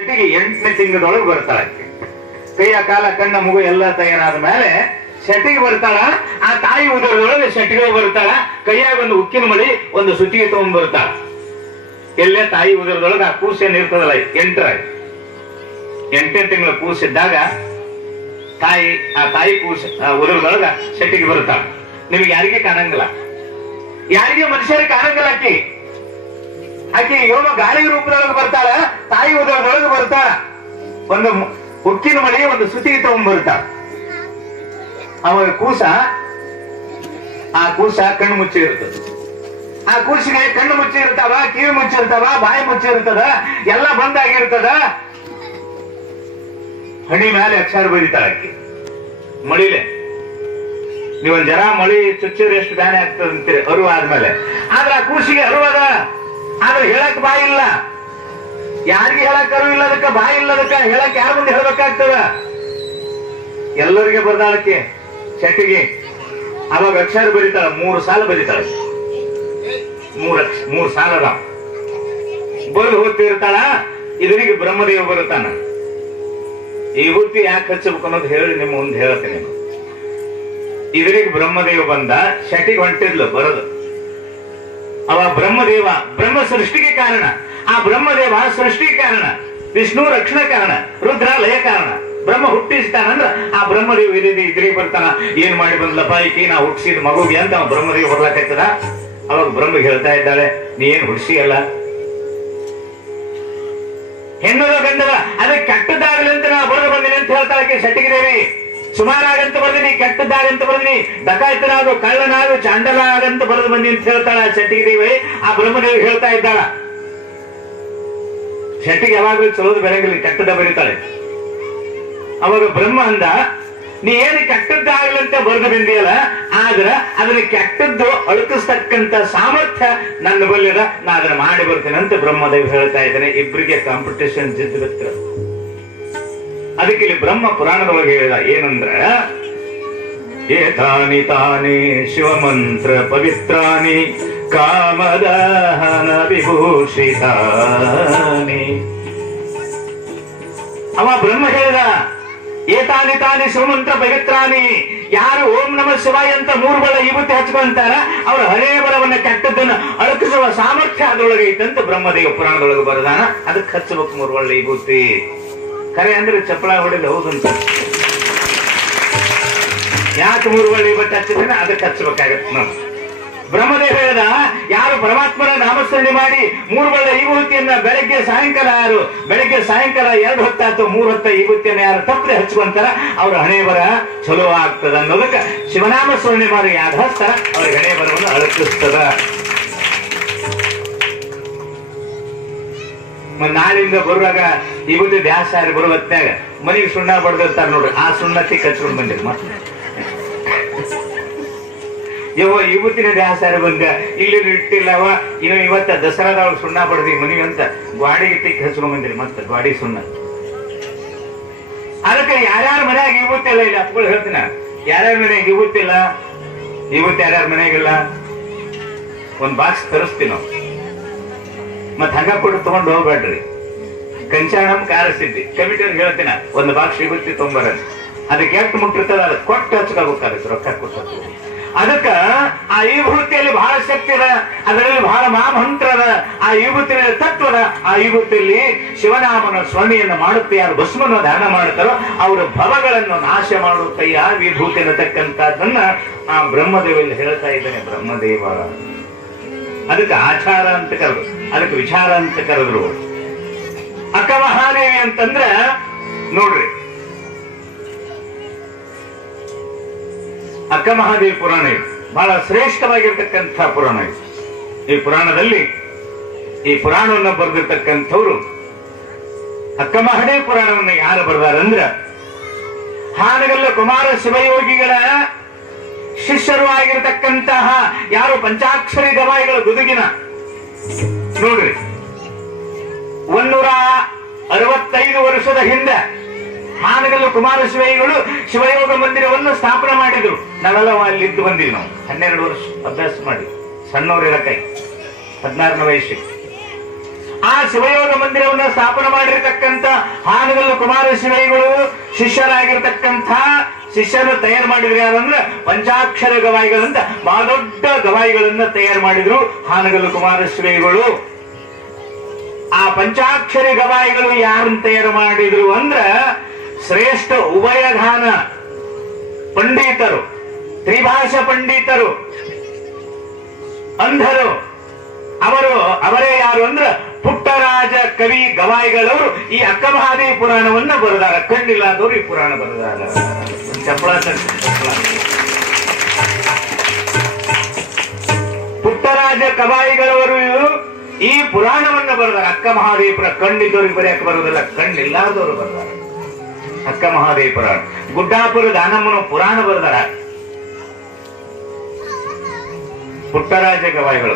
ಜೊತೆಗೆ ಎಂಟನೇ ತಿಂಗಳದೊಳಗೆ ಬರ್ತಾಳೆ. ಕೈಯ ಕಾಲ, ಕಣ್ಣ ಮಗು ಎಲ್ಲ ತಯಾರಾದ ಮೇಲೆ ಶೆಟ್ಟಿಗೆ ಬರ್ತಾಳ. ಆ ತಾಯಿ ಉದರದೊಳಗೆ ಶೆಟ್ಟಿಗೆ ಬರ್ತಾಳ. ಕೈಯಾಗ ಒಂದು ಉಕ್ಕಿನ ಮಡಿ, ಒಂದು ಸುತ್ತಿಗೆ ತಗೊಂಡ್ ಬರ್ತಾಳ. ಎಲ್ಲೇ ತಾಯಿ ಉದರದೊಳಗೆ ಆ ಕೂಸು ಏನ್ ಇರ್ತದಲ್ಲ ಎಂಟರ ಎಂಟನೇ ತಿಂಗಳ ಕೂಸಿದ್ದಾಗ ತಾಯಿ, ಆ ತಾಯಿ ಕೂಸ ಉದರದೊಳಗ ಶೆಟ್ಟಿಗೆ ಬರ್ತಾಳ. ನಿಮ್ಗೆ ಯಾರಿಗೆ ಕಾಣಂಗಿಲ್ಲ? ಯಾರಿಗೆ ಮನುಷ್ಯರಿಗೆ ಕಾಣಂಗಿಲ್ಲ ಆಕಿ ಆಕೆ ಇವನು ಗಾಳಿ ರೂಪದೊಳಗೆ ಬರ್ತಾಳ, ತಾಯಿ ಉದರದೊಳಗೆ ಬರ್ತಾಳ. ಒಂದು ಉಕ್ಕಿನ ಮನೆ, ಒಂದು ಸುತಿ ತಗೊಂಡ್ ಅವ ಕೂಸ, ಆ ಕೂಸ ಕಣ್ಣು ಮುಚ್ಚಿ ಇರ್ತದೆ. ಆ ಕೂಸಿಗೆ ಕಣ್ಣು ಮುಚ್ಚಿ ಇರ್ತಾವ ಕಿವಿ ಮುಚ್ಚಿರ್ತಾವ ಬಾಯಿ ಮುಚ್ಚಿರ್ತದ ಎಲ್ಲ ಬಂದಾಗಿರ್ತದ. ಹಣಿ ಮೇಲೆ ಅಕ್ಷರ ಬರೀತಾಳ ಆಕಿ. ಮಳಿಲೆ. ನೀವೊಂದ್ ಜರ ಮಳಿ ಚುಚ್ಚಿದ್ರೆ ಎಷ್ಟು ಬ್ಯಾನೆ ಆಗ್ತದಂತೀರಿ ಅರು ಆದ್ಮೇಲೆ ಆದ್ರೆ ಆ ಕೂಸಿಗೆ ಅರುವದ ಆದ್ರೆ ಹೇಳಕ್ ಬಾಯಿ ಇಲ್ಲ. ಯಾರಿಗೆ ಇಲ್ಲ, ಅದಕ್ಕ ಬಾಯಿ ಇಲ್ಲ, ಅದಕ್ಕ ಹೇಳಕ್ ಯಾರ ಮುಂದೆ ಹೇಳ್ಬೇಕಾಗ್ತದ? ಎಲ್ಲರಿಗೆ ಬರ್ದಾಳಕ್ಕೆ ಶೆಟ್ಟಿಗೆ. ಅವಾಗ ಅಕ್ಷರ ಬರೀತಾಳ, ಮೂರು ಸಾಲ ಬರೀತಾಳ. ಮೂರ್ ಮೂರ್ ಸಾಲ ಅದಾವ. ಹೋಗ್ತಿರ್ತಾಳ ಇದರಿಗೆ ಬ್ರಹ್ಮದೇವ ಬರುತ್ತಾನ. ಈ ಹುತ್ತಿ ಯಾಕೆ ಹಚ್ಚಬೇಕು ಅನ್ನೋದು ಹೇಳಿ ನಿಮ್ಮ ಮುಂದೆ ಹೇಳ್ತೇನೆ. ಇದರಿಗೆ ಬ್ರಹ್ಮದೇವ ಬಂದ ಶಟಿಗೆ ಹೊಂಟಿದ್ಲು, ಬರೋದು. ಅವ ಬ್ರಹ್ಮದೇವ, ಬ್ರಹ್ಮ ಸೃಷ್ಟಿಗೆ ಕಾರಣ. ಆ ಬ್ರಹ್ಮದೇವ ಸೃಷ್ಟಿಗೆ ಕಾರಣ. ವಿಷ್ಣು ರಕ್ಷಣಾ ಕಾರಣ ರುದ್ರ ಲಯ ಕಾರಣ. ಬ್ರಹ್ಮ ಹುಟ್ಟಿಸ್ತಾನಂದ್ರ ಆ ಬ್ರಹ್ಮದೇವ ಇದೇ ಇದ್ರಿಗೆ ಬರ್ತಾನ. ಏನ್ ಮಾಡಿ ಬಂದ್ಲಪ್ಪ, ಈಕಿ ನಾ ಹುಟ್ಟಿಸಿದ ಮಗುಗೆ ಅಂತ ಅವ ಬ್ರಹ್ಮದೇವ ಬರ್ಲಾಕೈತದ ಅವಾಗ ಬ್ರಹ್ಮ ಹೇಳ್ತಾ ಇದ್ದಾಳೆ, ನೀ ಏನ್ ಹುಟ್ಟಿಸಿ ಅಲ್ಲ ಹೆಣ್ಣದ ಗಂಡದ ಅದಕ್ಕೆ ಕೆಟ್ಟದಾಗಲಿ ಅಂತ ನಾ ಬರೆದು ಬಂದಿನಿ ಅಂತ ಹೇಳ್ತಾಳೆ ಶಟಿಗೆ ದೇವಿ ಸುಮಾರಾಗಂತ ಬರ್ದಿನಿ, ಕೆಟ್ಟದ್ದಾಗಂತ ಬರ್ದಿನಿ. ಡಕಾಯ್ತನಾದ್ರು ಕಳ್ಳನಾದ್ರು ಚಾಂಡಲ ಆಗಂತ ಬರೆದು ಬಂದಿ ಅಂತ ಹೇಳ್ತಾಳ ಶೆಟ್ಟಿಗೆ ದೇವಿ. ಆ ಬ್ರಹ್ಮದೇವಿ ಹೇಳ್ತಾ ಇದ್ದಾಳ. ಶೆಟ್ಟಿಗೆ ಯಾವಾಗಲೂ ಚಲೋದು ಬೆಳಗಲಿ ಕೆಟ್ಟದ ಬರೀತಾಳೆ. ಅವಾಗ ಬ್ರಹ್ಮ ಅಂದ, ನೀ ಏನು ಕೆಟ್ಟದ್ದಾಗ್ಲಂತ ಬರೆದು ಬಂದಿಯಲ್ಲ, ಆದ್ರ ಅದನ್ನ ಕೆಟ್ಟದ್ದು ಅಳುಕಿಸ್ತಕ್ಕಂತ ಸಾಮರ್ಥ್ಯ ನನ್ನ ಬಲ್ಲಿದ ನಾ ಅದನ್ನ ಮಾಡಿ ಬರ್ತೇನೆ ಅಂತ ಬ್ರಹ್ಮದೇವ್ ಹೇಳ್ತಾ ಇದ್ದಾನೆ. ಇಬ್ಬರಿಗೆ ಕಾಂಪಿಟೇಷನ್ ಜಿದ್ದು ಬಿತ್ರ ಅದಕ್ಕೆ ಇಲ್ಲಿ ಬ್ರಹ್ಮ ಪುರಾಣದೊಳಗೆ ಹೇಳಿದ ಏನಂದ್ರೆ, ಏತಾನಿ ತಾನಿ ಶಿವಮಂತ್ರ ಪವಿತ್ರಾನಿ ಕಾಮದಹನ ವಿಭೂಷಿತಾನಿ. ಅವ ಬ್ರಹ್ಮ ಹೇಳಿದ, ಏತಾನಿ ತಾನಿ ಶಿವಮಂತ್ರ ಪವಿತ್ರಾನಿ, ಯಾರು ಓಂ ನಮ ಶಿವಾಯ ಅಂತ ಮೂರು ಬಳ ವಿಭೂತಿ ಹಚ್ಕೊಂತಾರ ಅವ್ರ ಹಳೆಯ ಬಲವನ್ನ ಕೆಟ್ಟದ್ದನ್ನು ಅಳಕಿಸುವ ಸಾಮರ್ಥ್ಯ ಅದರೊಳಗೆ ಐತಂತ ಬ್ರಹ್ಮದೇವ ಪುರಾಣದೊಳಗೆ ಬರದಾನ. ಅದಕ್ಕೆ ಹಚ್ಚಬೇಕು ಮೂರು ಬಳ್ಳ ಕರೆ ಅಂದ್ರೆ ಚಪ್ಪಳ ಹೊಡೆದು ಹೌದಂತ ಯಾಕೆ ಮೂರು ಬಳ್ಳಿ ಬಟ್ಟೆ ಹಚ್ಚಿದ್ರೆ ಅದಕ್ಕೆ ಹಚ್ಚಬೇಕಾಗತ್ತೆ ನಾವು. ಬ್ರಹ್ಮದೇವ ಹೇಳಿದ, ಯಾರು ಪರಮಾತ್ಮನ ನಾಮಸ್ಮರಣೆ ಮಾಡಿ ಮೂರು ಬಳ್ಳ ವಿಭೂತಿಯನ್ನ ಬೆಳಗ್ಗೆ ಸಾಯಂಕಾಲ ಯಾರು? ಬೆಳಗ್ಗೆ ಸಾಯಂಕಾಲ ಎರಡು ಹೊತ್ತಾತು ಮೂರು ಹೊತ್ತ ವಿಭೂತಿಯನ್ನ ಯಾರು ತಪ್ಪದೆ ಹಚ್ಕೊಂತಾರ? ಅವ್ರ ಹಣೆ ಬರ ಚಲೋ ಆಗ್ತದ ಅನ್ನೋದಕ್ಕ ಶಿವನಾಮ ಸ್ಮರಣೆ ಮಾಡಿ ಯಾರು ಹಚ್ತಾರ ಅವ್ರ ಹಣೆ ಬರವನ್ನು ಅಳಕಿಸ್ತದ. ನಾಳಿಂದ ಬರುವಾಗ ವಿಭೂತಿ ವ್ಯಾಸ ಯಾರು ಬರೋ ಹೊತ್ತಾಗ ಮನೆಗೆ ಸುಣ್ಣ ಬಡ್ದಿರ್ತಾರ ನೋಡ್ರಿ. ಆ ಸುಣ್ಣಕ್ಕೆ ಕಚ್ಕೊಂಡ್ ಬಂದಿರಿ ಮತ್ತೆ ಯವ್ವ ಇವತ್ತಿನ ದ್ಯಾಸಾರ ಬಂದ? ಇಲ್ಲಿ ಇಟ್ಟಿಲ್ಲವ, ಇನ್ನು ಇವತ್ತ ದಸರಾದೊಳಗೆ ಸುಣ್ಣ ಬಡ್ದಿ ಮನಿ ಅಂತ ಗ್ವಾಡಿಗೆ ತಿಕ್ಕಿ ಹಚ್ಕೊಂಡ್ ಬಂದಿರಿ ಮತ್ತೆ ಗ್ವಾಡಿ ಸುಣ್ಣ. ಅದಕ್ಕೆ ಯಾರ್ಯಾರ ಮನ್ಯಾಗ ಇವತ್ತಿಲ್ಲ ಇಲ್ಲ ಅಪ್ಪಗಳು ಹೇಳ್ತೀನ ಯಾರ್ಯಾರ ಮನ್ಯಾಗ ಇವತ್ತಿಲ್ಲ ಇವತ್ತು ಯಾರ್ಯಾರ ಮನ್ಯಾಗಿಲ್ಲ ಒಂದ್ ಬಾಕ್ಸ್ ತರಿಸ್ತೀವಿ ನಾವು ಮತ್ ಹಂಗ ಕೊಟ್ಟು ತಗೊಂಡು ಹೋಗ್ಬೇಡ್ರಿ. ಕಂಚಾಣಂ ಕಾರಸಿದ್ದಿ. ಕಮಿಟಿ ಹೇಳ್ತೀನಿ, ಒಂದು ಬಾಕ್ಸ್ ಶ್ರೀಗುತ್ತಿ ತೊಂಬರ ಅದಕ್ಕೆ ಎಷ್ಟು ಮುಟ್ಟಿರ್ತದ ಅದು ಕೊಟ್ಟು ಹಚ್ಕೋಬೇಕಾಗುತ್ತೆ ರೊಕ್ಕ ಕೊಟ್ಟು ಅದಕ್ಕ ಆ ವಿಭೂತಿಯಲ್ಲಿ ಬಹಳ ಶಕ್ತಿ ಅದ, ಅದರಲ್ಲಿ ಬಹಳ ಮಹಾಮಂತ್ರ ಅದ. ಆ ವಿಭೂತಿಯಲ್ಲಿ ತತ್ವದ ಆ ವಿಭೂತಿಯಲ್ಲಿ ಶಿವನಾಮನ ಸ್ವಾಮಿಯನ್ನು ಮಾಡುತ್ತೆ, ಯಾರು ಭಸ್ಮನ ದಾನ ಮಾಡುತ್ತಾರೋ ಅವರ ಭವಗಳನ್ನು ನಾಶ ಮಾಡುತ್ತಯ್ಯ ವಿಭೂತಿ ಅನ್ನತಕ್ಕಂಥದ್ದನ್ನ ಆ ಬ್ರಹ್ಮದೇವಲ್ಲಿ ಹೇಳ್ತಾ ಇದ್ದಾನೆ ಬ್ರಹ್ಮದೇವ. ಅದಕ್ಕೆ ಆಚಾರ ಅಂತ ಕರೆದ್ರು. ಅದಕ್ಕೆ ವಿಚಾರ ಅಂತ ಕರೆದ್ರು. ಅಕ್ಕ ಮಹಾದೇವಿ ಅಂತಂದ್ರ ನೋಡ್ರಿ. ಅಕ್ಕ ಮಹಾದೇವಿ ಪುರಾಣ ಇದು. ಬಹಳ ಶ್ರೇಷ್ಠವಾಗಿರ್ತಕ್ಕಂಥ ಪುರಾಣ ಇದು. ಈ ಪುರಾಣದಲ್ಲಿ ಈ ಪುರಾಣವನ್ನು ಬರೆದಿರ್ತಕ್ಕಂಥವ್ರು ಅಕ್ಕ ಮಹಾದೇವಿ ಪುರಾಣವನ್ನು ಯಾರು ಬರೆದಾರಂದ್ರ ಹಾನಗಲ್ಲ ಕುಮಾರ ಶಿವಯೋಗಿಗಳ ಶಿಷ್ಯರು ಆಗಿರತಕ್ಕಂತಹ ಯಾರು ಪಂಚಾಕ್ಷರಿ ಗವಾಯಿಗಳ ಗುದುಗಿನ. ನೋಡ್ರಿ. ಒಂದೂರ ಅರವತ್ತೈದು ವರ್ಷದ ಹಿಂದೆ ಹಾನಗಲ್ಲು ಕುಮಾರ ಶಿವಯೋಗ ಮಂದಿರವನ್ನು ಸ್ಥಾಪನೆ ಮಾಡಿದ್ರು. ನಾವೆಲ್ಲ ಅಲ್ಲಿ ಇದ್ದು ಬಂದಿವಿ ನಾವು. ಹನ್ನೆರಡು ವರ್ಷ ಅಭ್ಯಾಸ ಮಾಡಿ. ಸಣ್ಣವ್ರ ಇರಕೈ ಹದಿನಾರನೇ ವಯಸ್ಸಿಗೆ ಆ ಶಿವಯೋಗ ಮಂದಿರವನ್ನು ಸ್ಥಾಪನೆ ಮಾಡಿರ್ತಕ್ಕಂಥ ಹಾನಗಲ್ಲು ಕುಮಾರ ಶಿಷ್ಯರಾಗಿರ್ತಕ್ಕಂಥ ಶಿಷ್ಯರು ತಯಾರು ಮಾಡಿದ್ರು ಯಾರಂದ್ರೆ ಪಂಚಾಕ್ಷರ ಗವಾಯಿಗಳಂತ ಬಹಳ ದೊಡ್ಡ ಗವಾಯಿಗಳನ್ನ ತಯಾರು ಮಾಡಿದ್ರು ಹಾನಗಲ್ಲು ಕುಮಾರ ಆ ಪಂಚಾಕ್ಷರಿ ಗವಾಯಿಗಳು ಯಾರನ್ನ ತಯಾರು ಮಾಡಿದ್ರು ಅಂದ್ರ ಶ್ರೇಷ್ಠ ಉಭಯಧಾನ ಪಂಡಿತರು, ತ್ರಿಭಾಷ ಪಂಡಿತರು, ಅಂಧರು. ಅವರು, ಅವರೇ ಯಾರು ಅಂದ್ರ ಪುಟ್ಟರಾಜ ಕವಿ ಗವಾಯಿಗಳವರು. ಈ ಅಕ್ಕಮಹಾದೇವಿ ಪುರಾಣವನ್ನ ಬರೆದಾರ ಕಣ್ಣಿಲ್ಲಾದವರು ಈ ಪುರಾಣ ಬರೆದಾರ. ಚಪ್ಪಳ. ಪುಟ್ಟರಾಜ ಕವಾಯಿಗಳವರು ಈ ಪುರಾಣವನ್ನ ಬರೆದಾರೆ ಅಕ್ಕ ಮಹಾದೇವಪುರ ಕಣ್ಣಿದ್ದವ್ರಿಗೆ ಬರೆಯಕ್ಕೆ ಬರುವುದಿಲ್ಲ? ಕಣ್ಣಿಲ್ಲಾದವರು ಬರ್ತಾರೆ ಅಕ್ಕ ಮಹಾದೇವ ಪುರಾಣ ಗುಡ್ಡಾಪುರ ದಾನಮ್ಮನ ಪುರಾಣ ಬರೆದಾರ. ಪುಟ್ಟರಾಜ ಗವಾಯಿಗಳು.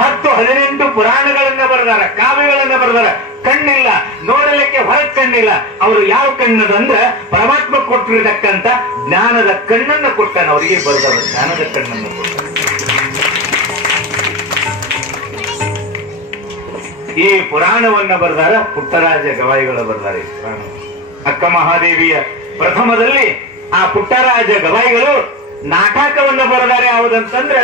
ಹತ್ತು ಹದಿನೆಂಟು ಪುರಾಣಗಳನ್ನ ಬರೆದಾರ, ಕಾವ್ಯಗಳನ್ನ ಬರೆದಾರ. ಕಣ್ಣಿಲ್ಲ, ನೋಡಲಿಕ್ಕೆ ಹೊರ ಕಣ್ಣಿಲ್ಲ. ಅವರು ಯಾವ ಕಣ್ಣದಂದ್ರೆ ಪರಮಾತ್ಮ ಕೊಟ್ಟಿರತಕ್ಕಂತ ಜ್ಞಾನದ ಕಣ್ಣನ್ನು ಕೊಟ್ಟಾನ ಅವರಿಗೆ ಬರೆದವರು, ಜ್ಞಾನದ ಕಣ್ಣನ್ನು ಕೊಟ್ಟ ಈ ಪುರಾಣವನ್ನ ಬರೆದಾರ ಪುಟ್ಟರಾಜ ಗವಾಯಿಗಳು ಬರ್ದಾರೆ ಅಕ್ಕ ಮಹಾದೇವಿಯ ಪ್ರಥಮದಲ್ಲಿ ಆ ಪುಟ್ಟರಾಜ ಗವಾಯಿಗಳು ನಾಟಕವನ್ನ ಬರೆದಾರೆ ಯಾವುದಂತಂದ್ರ,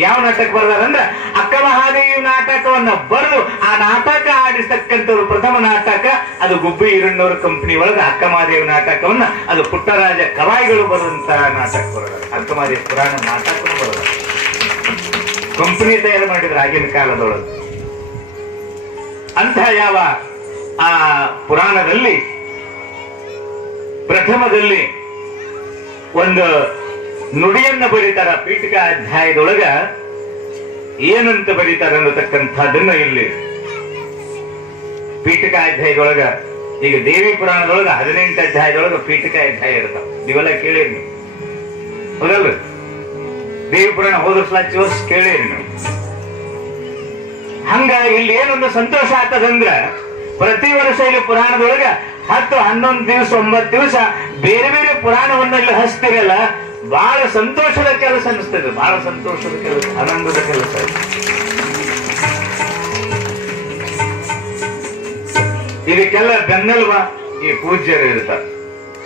ಯಾವ ನಾಟಕ ಬರ್ದಾರಂದ್ರ, ಅಕ್ಕ ಮಹಾದೇವಿ ನಾಟಕವನ್ನ ಬರೆದು ಆ ನಾಟಕ ಆಡಿಸ್ತಕ್ಕಂಥವ್ರು ಪ್ರಥಮ ನಾಟಕ, ಅದು ಗುಬ್ಬಿ ಈರಣ್ಣವ್ರ ಕಂಪನಿ ಒಳಗೆ ಅಕ್ಕ ಮಹಾದೇವಿ ನಾಟಕವನ್ನ, ಅದು ಪುಟ್ಟರಾಜ ಗವಾಯಿಗಳು ಬರೆದಂತ ನಾಟಕ ಬರೋದ ಅಕ್ಕ ಮಹಾದೇವಿ ಪುರಾಣ ನಾಟಕ ಬರೋದ ಕಂಪನಿ ತಯಾರು ಮಾಡಿದ್ರು ಆಗಿನ ಕಾಲದೊಳಗೆ. ಅಂತ ಯಾವ, ಆ, ಪುರಾಣದಲ್ಲಿ, ಪ್ರಥಮದಲ್ಲಿ ಒಂದು ನುಡಿಯನ್ನ ಬರೀತಾರ ಪೀಠಿಕ ಅಧ್ಯಾಯದೊಳಗ, ಏನಂತ ಬರೀತಾರ ಅನ್ನತಕ್ಕಂಥದ್ದನ್ನ ಇಲ್ಲಿ. ಪೀಠಿಕ ಅಧ್ಯಾಯದೊಳಗ, ಈಗ ದೇವಿ ಪುರಾಣದೊಳಗ ಹದಿನೆಂಟು ಅಧ್ಯಾಯದೊಳಗ ಪೀಠಿಕ ಅಧ್ಯಾಯ ಇರ್ತಾವ. ನೀವೆಲ್ಲ ಕೇಳಿರಿ ನೀವು ದೇವಿ ಪುರಾಣ ಹೋದ ಸಲ ಕೇಳಿರಿ ನೀವು. ಹಂಗ ಇಲ್ಲಿ ಏನೊಂದು ಸಂತೋಷ ಆಗ್ತದಂದ್ರ ಪ್ರತಿ ವರ್ಷ ಇಲ್ಲಿ ಪುರಾಣದೊಳಗ ಹತ್ತು, ಹನ್ನೊಂದು ದಿವಸ, ಒಂಬತ್ತು ದಿವಸ ಬೇರೆ ಬೇರೆ ಪುರಾಣವನ್ನ ಇಲ್ಲಿ ಹಚ್ತಿರಲ್ಲ ಬಹಳ ಸಂತೋಷದ ಕೆಲಸ ಅನಿಸ್ತದೆ ಬಹಳ ಸಂತೋಷದ ಕೆಲಸ, ಆನಂದದ ಕೆಲಸ. ಇದು. ಇದಕ್ಕೆಲ್ಲ ಬೆನ್ನೆಲುವ ಈ ಪೂಜ್ಯರು ಇರ್ತಾರೆ.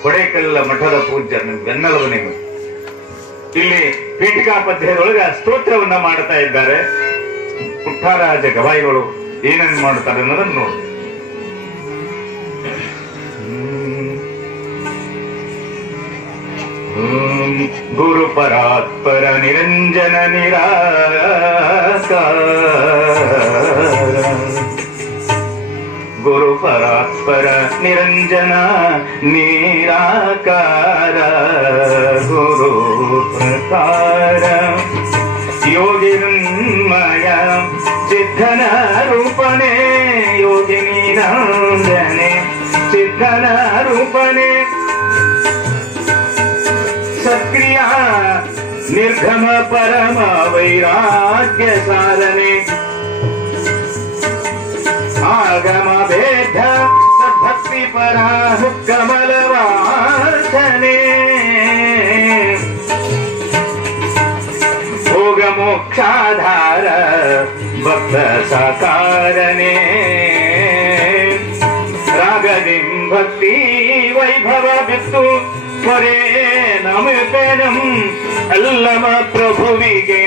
ಕೊಡೆಕಲ್ಲ ಮಠದ ಪೂಜ್ಯ ನಿಮ್ಗೆ ನೀವು ಇಲ್ಲಿ ಪೀಠಿಕಾ ಪದ್ಯದೊಳಗ ಸ್ತೋತ್ರವನ್ನ ಮಾಡ್ತಾ ಇದ್ದಾರೆ. ಪುಟ್ಟರಾಜ ಗವಾಯಿಗಳು ಏನೇನು ಮಾಡ್ತಾರೆ ಅನ್ನೋದನ್ನು ನೋಡಿ. ಗುರು ಪರಾತ್ಪರ ನಿರಂಜನ ನಿರಾಕಾರ. ಗುರು ಪರಾತ್ಪರ ನಿರಂಜನ ನಿರಾಕಾರ. భ్రమ పరమ వైరాగ్య సాధనే ఆగమ భేద భక్తి పరాహు కమలవాసనే భోగమోక్షాధార భక్త సాకారనే రాగదిం భక్తి వైభవ విత్తు పరే నమ పెనం ಅಲ್ಲಮ ಪ್ರಭುವಿಗೆ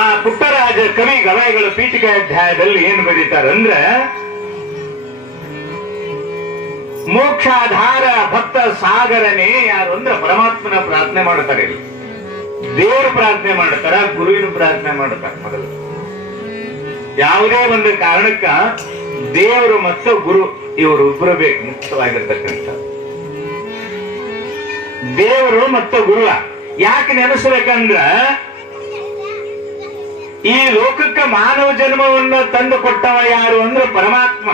ಆ ಪುಟ್ಟರಾಜ ಕವಿ ಗವಾಯಿಗಳು ಪೀಠಿಕೆ ಅಧ್ಯಾಯದಲ್ಲಿ ಏನು ಬರೀತಾರಂದ್ರೆ, ಮೋಕ್ಷಾಧಾರ ಭಕ್ತ ಸಾಗರನೇ ಯಾರು ಅಂದ್ರೆ ಪರಮಾತ್ಮನ ಪ್ರಾರ್ಥನೆ ಮಾಡ್ತಾರೆ ಇಲ್ಲಿ. ದೇವ್ರ ಪ್ರಾರ್ಥನೆ ಮಾಡ್ತಾರ, ಗುರುವಿನ ಪ್ರಾರ್ಥನೆ ಮಾಡ್ತಾರ ಮೊದಲು. ಯಾವುದೇ ಒಂದು ಕಾರಣಕ್ಕ ದೇವರು ಮತ್ತು ಗುರು ಇವರು ಇಬ್ಬರು ಬೇಕು ಮುಖ್ಯವಾಗಿರ್ತಕ್ಕಂಥ. ದೇವರು ಮತ್ತು ಗುರುವ ಯಾಕೆ ನೆನೆಸ್ಬೇಕಂದ್ರ ಈ ಲೋಕಕ್ಕೆ ಮಾನವ ಜನ್ಮವನ್ನು ತಂದು ಕೊಟ್ಟವ ಯಾರು ಅಂದ್ರೆ ಪರಮಾತ್ಮ.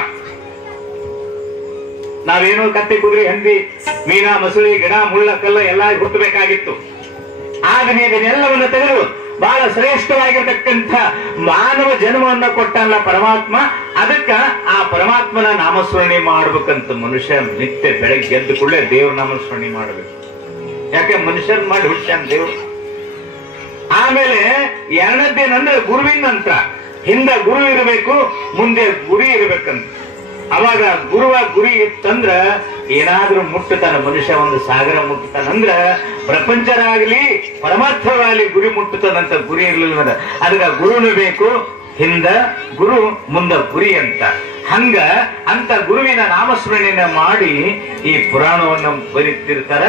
ನಾವೇನೋ ಕತ್ತೆ ಕುದುರೆ ಹಂದಿ, ಮೀನಾ ಮಸೂರಿ ಗಿಡ, ಮುಳ್ಳ, ಕಲ್ಲ ಎಲ್ಲ ಹುಟ್ಟಬೇಕಾಗಿತ್ತು. ಆಗ ನೀವು ಇದನ್ನೆಲ್ಲವನ್ನು ತೆಗೆದು ಬಹಳ ಶ್ರೇಷ್ಠವಾಗಿರ್ತಕ್ಕಂಥ ಮಾನವ ಜನ್ಮವನ್ನ ಕೊಟ್ಟಲ್ಲ ಪರಮಾತ್ಮ. ಅದಕ್ಕ ಆ ಪರಮಾತ್ಮನ ನಾಮಸ್ಮರಣೆ ಮಾಡ್ಬೇಕಂತ ಮನುಷ್ಯ ನಿತ್ಯ ಬೆಳಗ್ಗೆ ಎದ್ದು ಕೂಡಲೇ ದೇವ್ರ ನಾಮಸ್ಮರಣೆ ಮಾಡಬೇಕು. ಯಾಕೆ? ಮನುಷ್ಯನ್ ಮಾಡಿ ಹುಟ್ಟ್ಯಾನ ದೇವ್ರು. ಆಮೇಲೆ ಎರಡನೇದೇನಂದ್ರೆ ಗುರುವಿನ ನಂತರ ಹಿಂದೆ ಗುರು ಇರಬೇಕು, ಮುಂದೆ ಗುರಿ ಇರಬೇಕಂತ. ಅವಾಗ ಗುರುವ ಗುರಿ ಇತ್ತಂದ್ರ ಏನಾದ್ರೂ ಮುಟ್ಟತಾನ ಮನುಷ್ಯ ಒಂದು ಸಾಗರ ಮುಟ್ಟತಾನಂದ್ರ ಪ್ರಪಂಚರಾಗ್ಲಿ ಪರಮಾರ್ಥವಾಗಲಿ ಗುರಿ ಮುಟ್ಟತಾನಂತ ಗುರಿ ಇರ್ಲಿಲ್ಲ ಅದಕ್ಕೆ ಗುರುನು ಬೇಕು, ಹಿಂದ ಗುರು, ಮುಂದ ಗುರಿ ಅಂತ. ಹಂಗ ಅಂತ ಗುರುವಿನ ನಾಮಸ್ಮರಣೆಯನ್ನ ಮಾಡಿ ಈ ಪುರಾಣವನ್ನು ಬರೀತಿರ್ತಾರ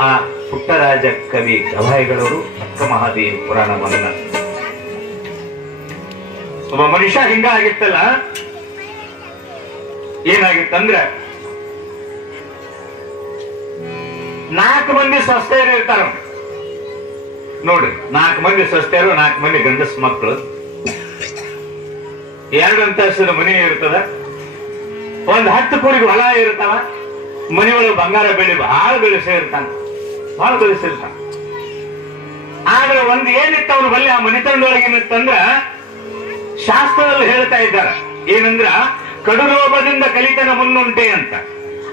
ಆ ಪುಟ್ಟರಾಜ ಕವಿ ಗವಾಯಿಗಳವರು ಅಕ್ಕ ಮಹಾದೇವಿ ಪುರಾಣವನ್ನ. ಒಬ್ಬ ಮನುಷ್ಯ ಹಿಂಗ ಆಗಿತ್ತಲ್ಲ ಏನಾಗಿತ್ತಂದ್ರ ನಾಲ್ಕು ಮಂದಿ ಸಸ್ತೆಯರು ಇರ್ತಾರ. ನೋಡ್ರಿ ನಾಲ್ಕು ಮಂದಿ ಸಸ್ತೆಯರು ನಾಲ್ಕು ಮಂದಿ ಗಂಡಸ್ ಮಕ್ಕಳು. ಎರಡು ಮನೆ ಇರ್ತದ. ಒಂದ್ ಹತ್ತು ಕುರಿಗೆ ಹೊಲ ಇರ್ತಾವ. ಮನೆಯೊಳಗೆ ಬಂಗಾರ ಬೆಳಿ ಬಹಳ ಬೆಳೆಸಿರ್ತಾನ ಬಹಳ ಬೆಳೆಸಿರ್ತಾನ. ಆದ್ರೆ ಒಂದ್ ಏನಿತ್ತ ಅವ್ರ ಬಲ್ಲಿ ಆ ಮನೆತನದೊಳಗೆ ಏನಿತ್ತಂದ್ರ ಶಾಸ್ತ್ರದಲ್ಲಿ ಹೇಳ್ತಾ ಇದ್ದಾರೆ. ಏನಂದ್ರ ಕಡುಲೋಭದಿಂದ ಕಲಿತನ ಮುನ್ನುಂಟೆ ಅಂತ.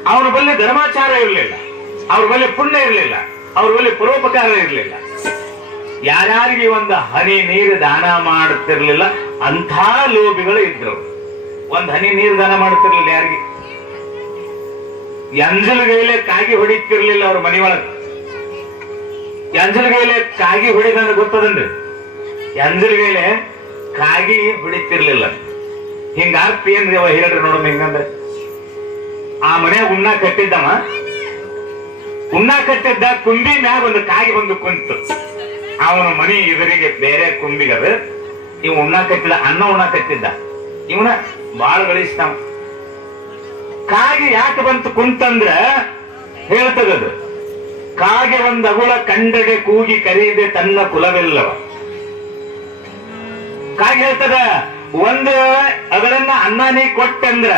ಅವನ ಬಲ್ಲಿ ಧರ್ಮಾಚಾರ ಇರಲಿಲ್ಲ. ಅವ್ರ ಬಲ್ಲಿ ಪುಣ್ಯ ಇರಲಿಲ್ಲ. ಅವ್ರ ಬಲ್ಲಿ ಪರೋಪಕಾರ ಇರಲಿಲ್ಲ. ಯಾರ್ಯಾರಿಗೆ ಒಂದು ಹನಿ ನೀರು ದಾನ ಮಾಡುತ್ತಿರಲಿಲ್ಲ ಅಂಥ ಲೋಭಿಗಳು ಇದ್ರು. ಒಂದ್ ಹನಿ ನೀರು ದಾನ ಮಾಡ್ತಿರ್ಲಿಲ್ಲ ಯಾರಿಗೆ? ಎಂಜಲ್ಗೈಲೆ ಕಾಗಿ ಹೊಡಿತಿರ್ಲಿಲ್ಲ ಅವ್ರ ಮನೆಯೊಳಗೆ ಎಂಜಲ್ಗೈಲೆ ಕಾಗಿ ಹೊಡಿದಂದ್ರೆ ಗೊತ್ತದನ್ರಿ? ಎಂಜಲ್ಗೈಲೆ ಕಾಗಿ ಹೊಡಿತಿರ್ಲಿಲ್ಲ. ಹಿಂಗ ಅರ್ಥ ಏನ್ರಿ ಅವ ಹೇಳ್ರಿ ನೋಡಮ್ ಹಿಂಗಂದ್ರೆ ಆ ಮನೆ ಉಣ್ಣ ಕಟ್ಟಿದ್ದವ. ಉಣ್ಣ ಕಟ್ಟಿದ್ದ ಕುಂಬಿ ಮ್ಯಾಗ ಒಂದು ಕಾಗಿ ಬಂದು ಕುಂತು. ಅವನ ಮನಿ ಇದರಿಗೆ ಬೇರೆ ಕುಂಬಿಗದ. ಇವ್ ಉಣ್ಣ ಕಟ್ಟಿದ ಅನ್ನ ಉಣ್ಣ ಕಟ್ಟಿದ್ದ. ಇವನ ಬಾಳ ಗಳಿಸ್ತಾವ. ಕಾಗಿ ಯಾಕೆ ಬಂತು ಕುಂತಂದ್ರ ಹೇಳ್ತದದು. ಕಾಗೆ ಒಂದ ಅಗುಳ ಕಂಡಡೆ ಕೂಗಿ ಕರೆಯದೆ ತನ್ನ ಕುಲವಿಲ್ಲವ. ಕಾಗೆ ಹೇಳ್ತದ? ಒಂದು ಅದರನ್ನ ಅನ್ನ ನೀ ಕೊಟ್ಟಂದ್ರ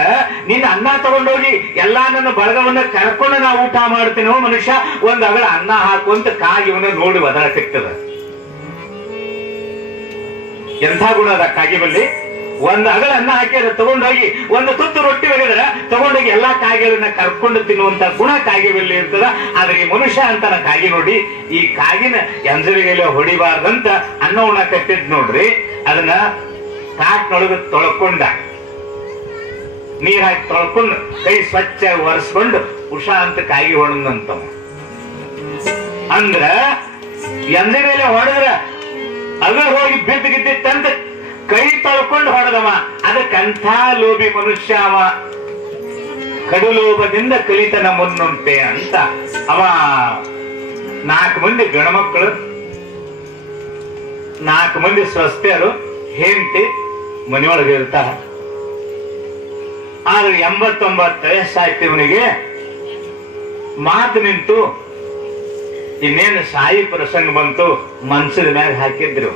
ನಿನ್ನ ಅನ್ನ ತಗೊಂಡೋಗಿ ಎಲ್ಲಾ ನನ್ನ ಬಳಗವನ್ನ ಕರ್ಕೊಂಡು ನಾ ಊಟ ಮಾಡ್ತೀನೋ ಮನುಷ್ಯ, ಒಂದ್ ಅಗಳ ಅನ್ನ ಹಾಕುವಂತ ಇವನ ನೋಡಿ ಒದರ ಸಿಗ್ತದ. ಎಂಥ ಗುಣ ಅದ ಕಾಗಿ ಬಲ್ಲಿ? ಒಂದ್ ಅಗಳ ಅನ್ನ ಹಾಕಿ ಅದ ತಗೊಂಡೋಗಿ ಒಂದು ತುತ್ತು ರೊಟ್ಟಿ ಒಗೆದ್ರ ತಗೊಂಡೋಗಿ ಎಲ್ಲಾ ಕಾಯಿಗಳನ್ನ ಕರ್ಕೊಂಡು ತಿನ್ನುವಂತ ಗುಣ ಕಾಗಿ ಬಲ್ಲಿ ಇರ್ತದ. ಆದ್ರೆ ಈ ಮನುಷ್ಯ ಅಂತಾನ ಕಾಗಿ ನೋಡಿ, ಈ ಕಾಗಿನ ಎಂಜರಿಗೆಲ್ಲ ಹೊಡಿಬಾರ್ದಂತ ಅನ್ನ ಕಟ್ಟಿದ್ ನೋಡ್ರಿ. ಅದನ್ನ ಕಾಟ್ನೊಳಗ ತೊಳ್ಕೊಂಡ. ನೀರ್ ಹಾಕಿ ತೊಳ್ಕೊಂಡು ಕೈ ಸ್ವಚ್ಛ ಒರೆಸ್ಕೊಂಡು ಉಷಾ ಅಂತ ಕಾಗಿ ಹೊಡಂದಂತವ ಅಂದ್ರ ಎಂದ ಮೇಲೆ ಹೊಡೆದ್ರ ಅದ್ರ ಹೋಗಿ ಬಿದ್ದು ಗಿದ್ದಿತ್ತಂತ ಕೈ ತೊಳ್ಕೊಂಡು ಹೊಡೆದವ. ಅದಕ್ಕಂಥ ಲೋಭಿ ಮನುಷ್ಯ ಅವ. ಕಡುಲೋಭದಿಂದ ಕಲಿತನ ಮುನ್ನುಂಟೆ ಅಂತ ಅವ. ನಾಲ್ಕು ಮಂದಿ ಗಣಮಕ್ಕಳು ನಾಲ್ಕು ಮಂದಿ ಸ್ವಸ್ಥರು ಹೆಂಡತಿ ಮನೆಯೊಳಗೆ ಇರ್ತಾರ. ಆದ್ರೆ ಎಂಬತ್ತೊಂಬತ್ತು ವಯಸ್ಸಾಯ್ತು ಇವನಿಗೆ. ಮಾತು ನಿಂತು, ಇನ್ನೇನು ಸಾಯಿ ಪ್ರಸಂಗ ಬಂತು ಮನ್ಸದ ಮೇಲೆ ಹಾಕಿದ್ರು.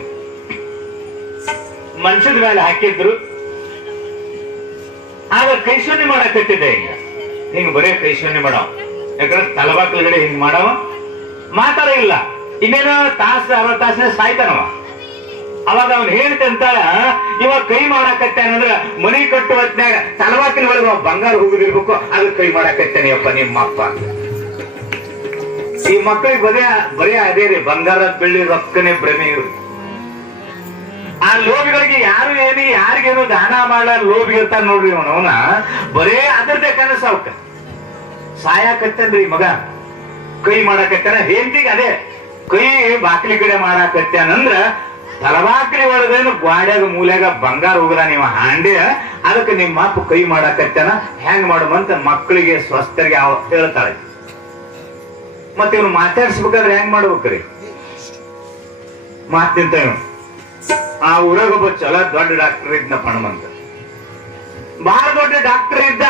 ಮನ್ಸದ ಮೇಲೆ ಹಾಕಿದ್ರು. ಆಗ ಕೈಶೂನ್ಯ ಮಾಡಕತ್ತಿದ್ದೆ ಹಿಂಗ ಹಿಂಗ ಬರೇ ಕೈಶೂನ್ಯ ಮಾಡವ. ಯಾಕಂದ್ರೆ ತಲಬಾಕ್ಲಗಡೆ ಹಿಂಗ್ ಮಾಡವ. ಮಾತಾಡ ಇಲ್ಲ. ಇನ್ನೇನೋ ತಾಸ ಅರ ತಾಸ ಸಾಯ್ತಾನವ. ಅವಾಗ ಅವ್ನು ಹೇಳ್ತಂತ ಇವಾಗ ಕೈ ಮಾಡಾಕತ್ತಾನಂದ್ರ ಮನಿ ಕಟ್ಟುವ ಹೊತ್ನ್ಯಾಗ ತಲವಾಕಿನ ಒಳಗೆ ಬಂಗಾರ ಹೋಗುದಿರ್ಬೇಕು, ಅದು ಕೈ ಮಾಡಾಕತ್ತಾನೆ ಅಪ್ಪ ನಿಮ್ಮ ಅಪ್ಪ ಈ ಮಕ್ಕಳಿಗೆ ಬರೇ ಬರೇ ಅದೇ ರೀ, ಬಂಗಾರ, ಬೆಳ್ಳಿ, ರೊಕ್ಕನೆ ಭ್ರಮೆ ಇರು ಆ ಲೋಭಿಗಳಿಗೆ ಯಾರು ಏನು, ಯಾರಿಗೇನು ದಾನ ಮಾಡ ಲೋಭಿ ಇರ್ತಾನ ನೋಡ್ರಿ ಅವನ ಅವನ. ಬರೇ ಅದ್ರದ್ದೇ ಕನಸು ಅವಕ್ಕ ಸಾಯಾಕತ್ತನ್ರಿ ಮಗ. ಕೈ ಮಾಡಾಕತ್ತಾನ, ಹೆಂಡತಿಗೆ ಅದೇ. ಕೈ ಬಾಕಲಿ ಕಡೆ ಮಾಡಾಕತ್ತಾನಂದ್ರ ತಲವಾಕ್ಲಿ ಒಳಗೇನು ಗ್ವಾಡ್ಯಾಗ, ಮೂಲ್ಯಾಗ ಬಂಗಾರ ಹೋಗದ ನೀವು ಹಾಂಡಿ ಅದಕ್ಕೆ ನಿಮ್ಮ ಅಪ್ಪ ಕೈ ಮಾಡಾಕತ್ತಾನ ಹೆಂಗ್ ಮಾಡುವಂತ ಮಕ್ಕಳಿಗೆ, ಸ್ವಸ್ಥರಿಗೆ ಹೇಳ್ತಾಳೆ. ಮತ್ತೆ ಇವನು ಮಾತಾಡ್ಸ್ಬೇಕಾದ್ರೆ ಹೆಂಗ್ ಮಾಡ್ಬೇಕ್ರಿ? ಮಾತಿಂತ ಇವನು. ಆ ಊರಾಗ ಒಬ್ಬ ಚಲೋ ದೊಡ್ಡ ಡಾಕ್ಟರ್ ಇದ್ನ ಪಣಮಂತ ಬಹಳ ದೊಡ್ಡ ಡಾಕ್ಟರ್ ಇದ್ದ.